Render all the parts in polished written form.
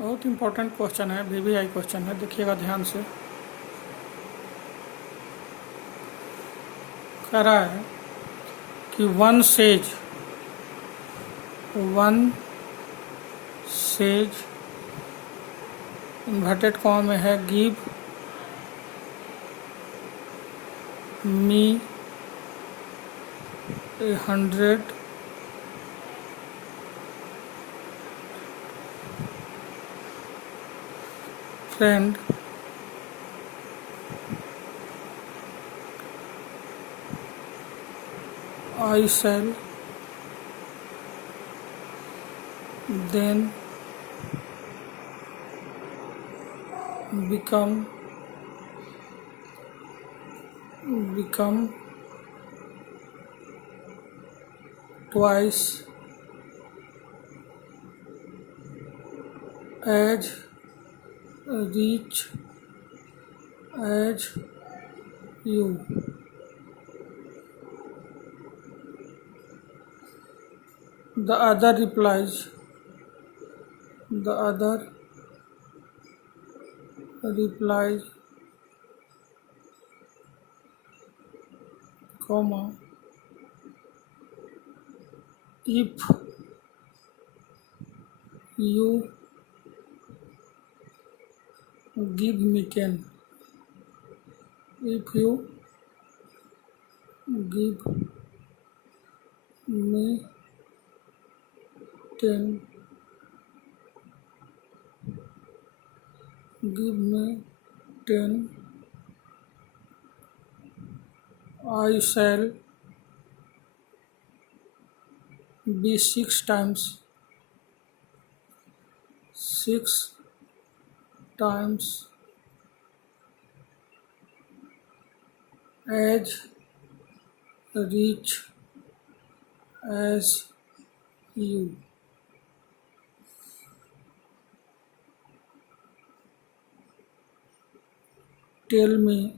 बहुत important question है, VVI question है, देखिएगा ध्यान से। कह रहा है कि वन सेज इन्वर्टेड कॉमा में है give me 100 friend I shall then become twice as rich as you. The other replies, comma, if you give me 10, if you give me 10, give me 10, I shall be 6 times as rich as you. Tell me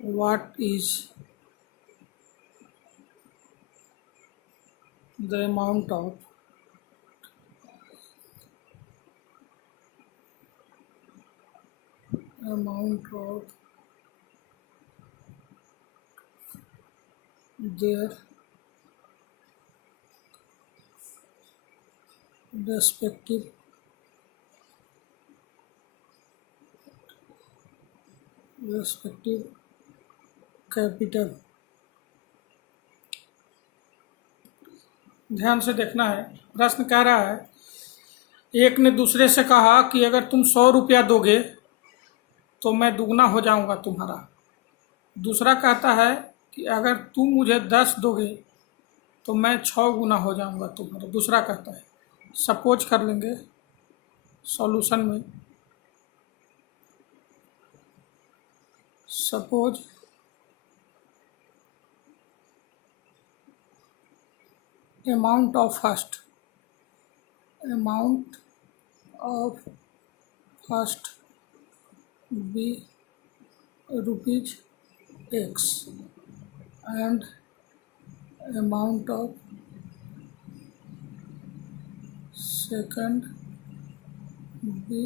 what is the amount of their respective capital. ध्यान से देखना है। प्रश्न कह रहा है, एक ने दूसरे से कहा कि अगर तुम 100 रुपया दोगे तो मैं दुगना हो जाऊंगा तुम्हारा। दूसरा कहता है कि अगर तुम मुझे 10 दोगे तो मैं 6 गुना हो जाऊंगा तुम्हारा। दूसरा कहता है, सपोज कर लेंगे सॉल्यूशन में। Suppose amount of first be rupees X and amount of second be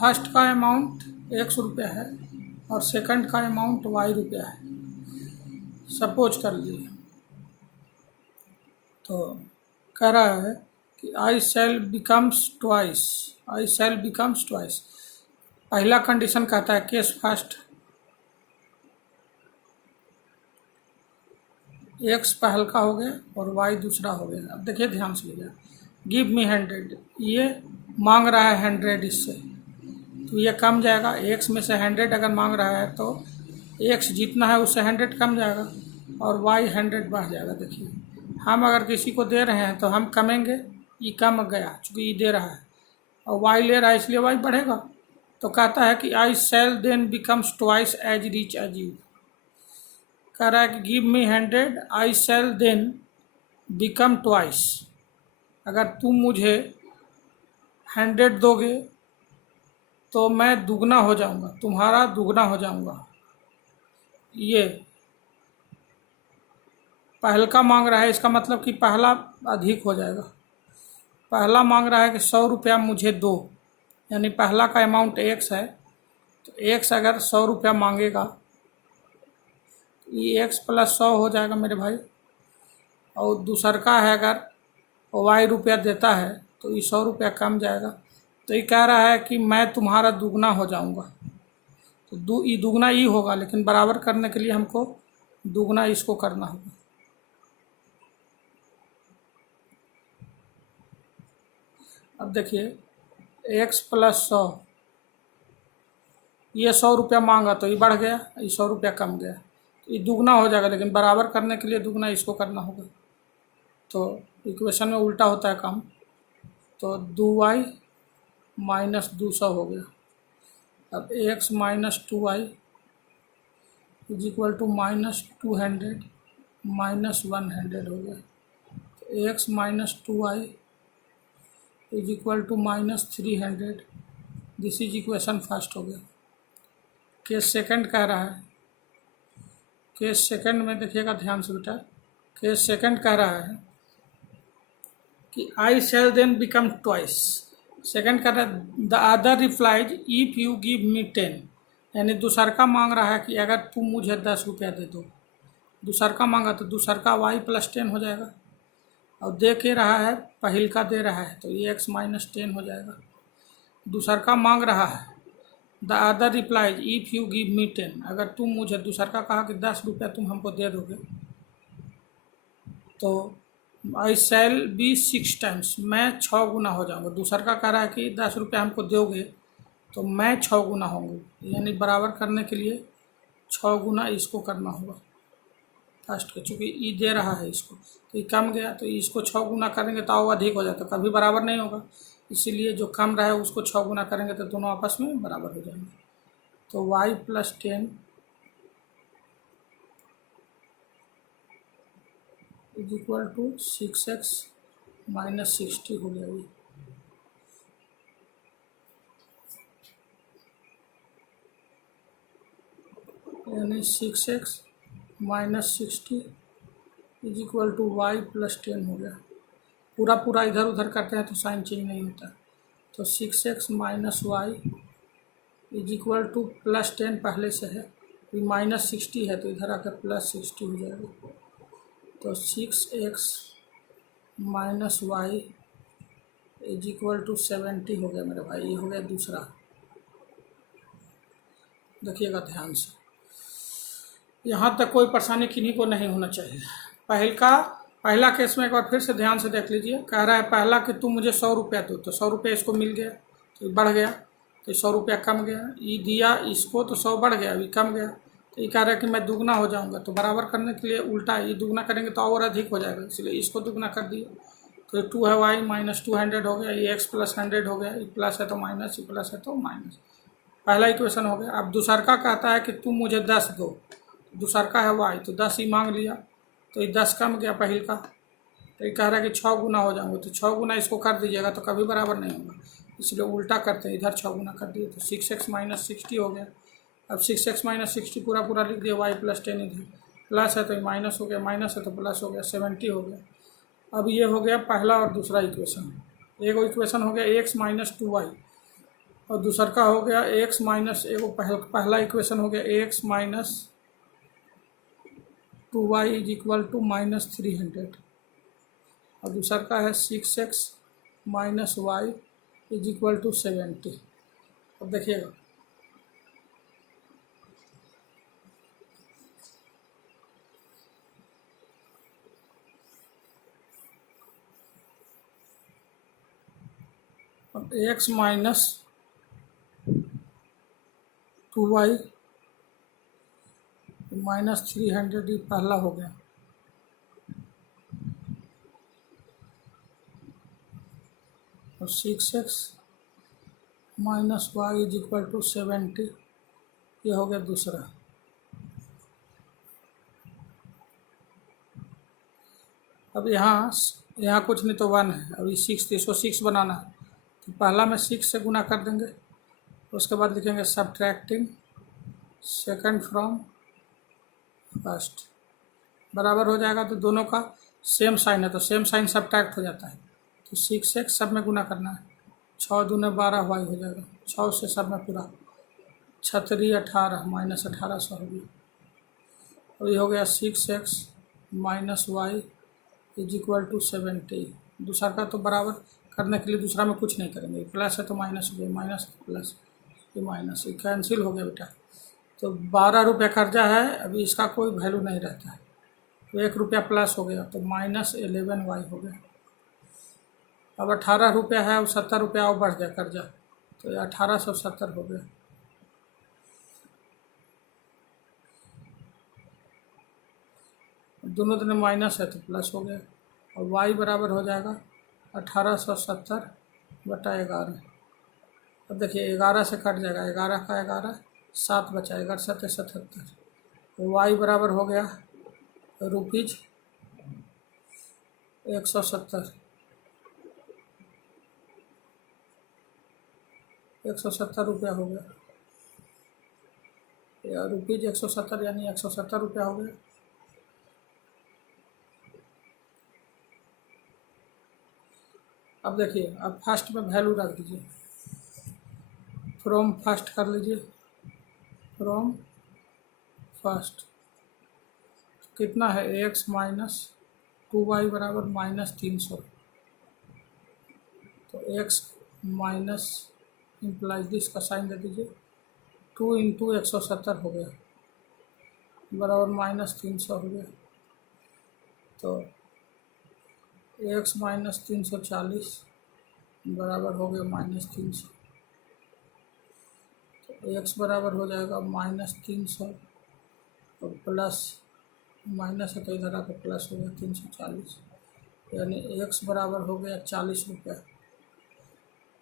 first का अमाउंट 100 रुपया है और सेकंड का अमाउंट Y रुपया है। सपोज कर लिए तो कह रहा है कि आई शैल बिकम्स ट्वाइस। पहला कंडीशन कहता है केस फर्स्ट, X पहल का हो गया और Y दूसरा हो गया। अब देखिए ध्यान से लीजिए, गिव मी 100, ये मांग रहा है 100 इससे, तो ये कम जाएगा। X में से 100 अगर मांग रहा है तो X जितना है उससे 100 कम जाएगा और Y 100 बढ़ जाएगा। देखिए हम अगर किसी को दे रहे हैं तो हम कमेंगे, ये कम गया चूँकि ये दे रहा है, और Y ले रहा है इसलिए Y बढ़ेगा। तो कहता है कि I shall then becomes twice as rich as you. कह रहा है कि give me 100, I shall then become twice. अगर तुम मुझे 100 दोगे तो मैं दुगना हो जाऊंगा, तुम्हारा दुगना हो जाऊंगा। ये पहल का मांग रहा है, इसका मतलब कि पहला अधिक हो जाएगा। पहला मांग रहा है कि 100 रुपया मुझे दो, यानी पहला का अमाउंट x है, तो x अगर 100 रुपया मांगेगा, ये x प्लस 100 हो जाएगा मेरे भाई। और दूसर का है अगर y रुपया देता है तो ये 100 रुपया कम जाएगा। तो ये कह रहा है कि मैं तुम्हारा दुगना हो जाऊंगा। तो ये दुगना ही होगा, लेकिन बराबर करने के लिए हमको दुगना इसको करना होगा। अब देखिए x प्लस 100, ये 100 रुपया मांगा तो ये बढ़ गया, ये 100 रुपया कम गया, ये दुगना हो जाएगा, लेकिन बराबर करने के लिए दुगना इसको करना होगा। तो इक्वेशन में उल्टा होता है काम। तो 2y माइनस 200 हो गया। अब x minus 2y is equal to minus 200 minus 100 हो गया। तो x minus 2y is equal to minus 300। This is equation first हो गया। केस सेकंड कह रहा है, केस सेकंड में देखिएगा ध्यान से बेटा। केस सेकंड कह रहा है कि I shall then become twice. Second कह रहा है the other replies if you give me 10, यानी दूसर का मांग रहा है कि अगर तुम मुझे 10 रुपया दे दो। दूसर का मांगा तो दूसर का y प्लस 10 हो जाएगा, और दे के रहा है पहिल का दे रहा है तो ये x माइनस 10 हो जाएगा। दूसर का मांग रहा है the other replies if you give me 10, अगर तुम मुझे, दूसर का कहा कि 10 रुपया तुम हमको दे दोगे, तो आई शैल बी 6 टाइम्स, मैं 6 गुना हो जाऊंगा। दूसर का कह रहा है कि 10 रुपया हमको दोगे तो मैं 6 गुना होंगे, यानी बराबर करने के लिए 6 गुना इसको करना होगा फर्स्ट के, चूँकि ई दे रहा है इसको तो ये कम गया, तो इसको 6 गुना करेंगे तो और अधिक हो जाता, तो कभी बराबर नहीं होगा। इसीलिए जो कम रहा है उसको 6 गुना करेंगे तो दोनों आपस में बराबर हो जाएंगे। तो y plus 10 is equal to 6x minus 60 हो गया ये। यानी 6x minus 60 is equal to y plus 10 हो गया। पूरा पूरा इधर उधर करते हैं तो साइन चेंज नहीं होता। तो 6x minus y is equal to plus 10 पहले से है, ये माइनस 60 है तो इधर आकर प्लस 60 हो जाएगा। तो 6x minus y is equal to 70 हो गया मेरे भाई। ये हो गया दूसरा। देखिएगा ध्यान से, यहाँ तक कोई परेशानी किन्हीं को नहीं होना चाहिए। पहला केस में एक बार फिर से ध्यान से देख लीजिए। कह रहा है पहला कि तुम मुझे 100 रुपया दो, तो 100 रुपया इसको मिल गया तो बढ़ गया, तो 100 रुपया कम गया। ये दिया इसको तो 100 बढ़ गया, अभी कम गया। तो ये कह रहा है कि मैं दुगना हो जाऊंगा, तो बराबर करने के लिए उल्टा ये दुगना करेंगे तो और अधिक हो जाएगा, इसलिए इसको दुगना कर दिए। तो 2 है y माइनस 200 हो गया, ये x प्लस 100 हो गया। ये प्लस है तो माइनस, ये प्लस है तो माइनस। पहला इक्वेशन हो गया। अब दूसर का कहता है कि तुम मुझे 10 दो, दूसर का है y, तो 10 ही मांग लिया, तो ये 10 कम गया पहिल का। तो ये कह रहा है कि 6 गुना हो जाऊंगा, तो 6 गुना इसको कर दीजिएगा तो कभी बराबर नहीं होगा, इसलिए उल्टा करते हैं, इधर 6 गुना कर दिए तो 6x माइनस 60 हो गया। अब 6x माइनस 60 पूरा पूरा लिख दिया, y प्लस 10 इधर प्लस है तो ये माइनस हो गया, माइनस है तो प्लस हो गया, 70 हो गया। अब ये हो गया पहला और दूसरा इक्वेशन। एक इक्वेशन हो गया x माइनस 2y और दूसर का हो गया x माइनस, पहला इक्वेशन हो गया x minus 2y is equal to minus 300 और दूसर का है 6x minus y is equal to 70। अब देखिएगा अब x माइनस 2y माइनस 300 ये पहला हो गया, और 6x minus y is equal to 70 ये हो गया दूसरा। अब यहाँ कुछ नहीं तो 1 है, अभी 6 इसको 6 बनाना है, तो पहला में 6 से गुना कर देंगे, उसके बाद लिखेंगे सब्ट्रैक्टिंग सेकंड फ्रॉम फर्स्ट। बराबर हो जाएगा तो दोनों का सेम साइन है तो सेम साइन सब्ट्रैक्ट हो जाता है। तो 6x सब में गुना करना है, 6 दूने 12 y हो जाएगा, 6 से सब में पूरा 36 18 माइनस 1800 हो गया। और ये हो गया 6x minus y is equal to 70। दूसरा का तो बराबर करने के लिए दूसरा में कुछ नहीं करेंगे, प्लस है तो माइनस हो गया, माइनस प्लस, ये माइनस, ये कैंसिल हो गया बेटा। तो 12 रुपये कर्जा है, अभी इसका कोई वैल्यू नहीं रहता है, तो 1 रुपया प्लस हो गया तो माइनस 11y हो गया। अब 18 रुपया है और 70 रुपया और बढ़ गया कर्जा, तो ये 1870 हो गया। दोनों दिन माइनस है तो प्लस हो गया, और y बराबर हो जाएगा 1870 बटा 11। अब देखिए 11 से कट जाएगा, 11 का 11 7 बचा, 11 7 77। तो y बराबर हो गया रुपीज 170, 170 रुपया हो गया, या रुपीज 170 यानी 170 रुपया हो गया। अब देखिए, अब फर्स्ट में वैल्यू रख दीजिए, फ्रॉम फर्स्ट कर लीजिए, फ्रॉम फर्स्ट कितना है, x माइनस 2y बराबर माइनस 300। तो x माइनस इम्प्लाइज दिस का साइन दे दीजिए, 2 इंटू 170 हो गया बराबर माइनस 300 हो गया। तो x माइनस 340 बराबर हो गया माइनस 300। तो x बराबर हो जाएगा माइनस 300 और प्लस माइनस है तो इधर आकर प्लस हो गया 340, यानी x बराबर हो गया 40 रुपये।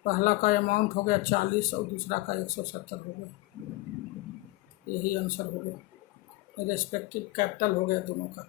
पहला का अमाउंट हो गया 40 और दूसरा का 170 हो गया। यही आंसर हो गया, रेस्पेक्टिव कैपिटल हो गया दोनों का।